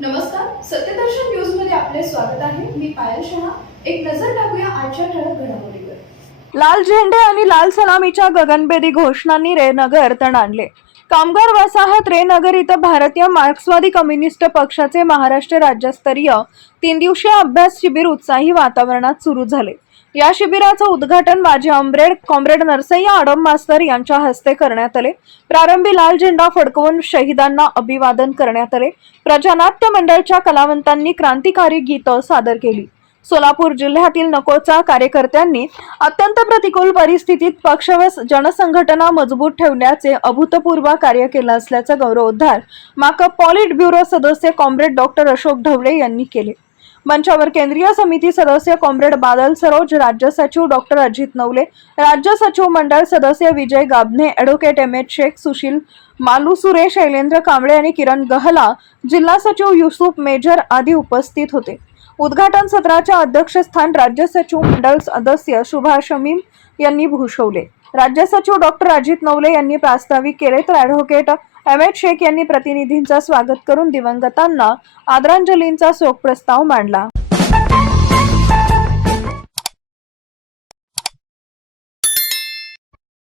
नमस्कार सत्यदर्शन न्यूजमध्ये आपले स्वागत आहे. मी पायल शहा. एक नजर टाकूया आजच्या ठळक घडामोडीवर. लाल झेंडे आणि लाल सलामीच्या गगनभेदी घोषणांनी रेनगर तण आणले कामगार वसाहत रेनगर इथं भारतीय मार्क्सवादी कम्युनिस्ट पक्षाचे महाराष्ट्र राज्यस्तरीय तीन दिवसीय अभ्यास शिबिर उत्साही वातावरणात सुरू झाले. या शिबिराचं उद्घाटन माजी अमरेड कॉम्रेड नरसय्या आडम मास्तर यांच्या हस्ते करण्यात आले. प्रारंभी लाल झेंडा फडकवून शहीदांना अभिवादन करण्यात आले. प्रजानाट्य मंडळच्या कलावंतांनी क्रांतिकारी गीतं सादर केली. सोलापूर जिल्ह्यातील नकोचा कार्यकर्त्यांनी अत्यंत प्रतिकूल परिस्थितीत पक्ष व जनसंघटना मजबूत ठेवण्याचे अभूतपूर्व कार्य केलं असल्याचा गौरवोद्धार माकप पॉलिट ब्युरो सदस्य कॉम्रेड डॉक्टर अशोक ढवळे यांनी केले. मंचावर केंद्रीय समिती सदस्य कॉम्रेड बादल सरोज राज्य सचिव डॉक्टर अजित नवले राज्य सचिव मंडळ सदस्य Vijay Gabane advocate M H Shaikh Sushil Malu Suresh Shailendra Kamble आणि किरण गहला जिल्हा सचिव युसुफ मेजर आदी उपस्थित होते. उद्घाटन सत्राच्या अध्यक्षस्थान राज्य सचिव मंडळ सदस्य सुभाष शमीम यांनी भूषवले. राज्य सचिव डॉक्टर अजित नवले यांनी प्रास्ताविक केले तर ॲडव्होकेट एम एच शेख यांनी प्रतिनिधींचा स्वागत करून दिवंगतांना आदरांजलींचा शोक प्रस्ताव मांडला.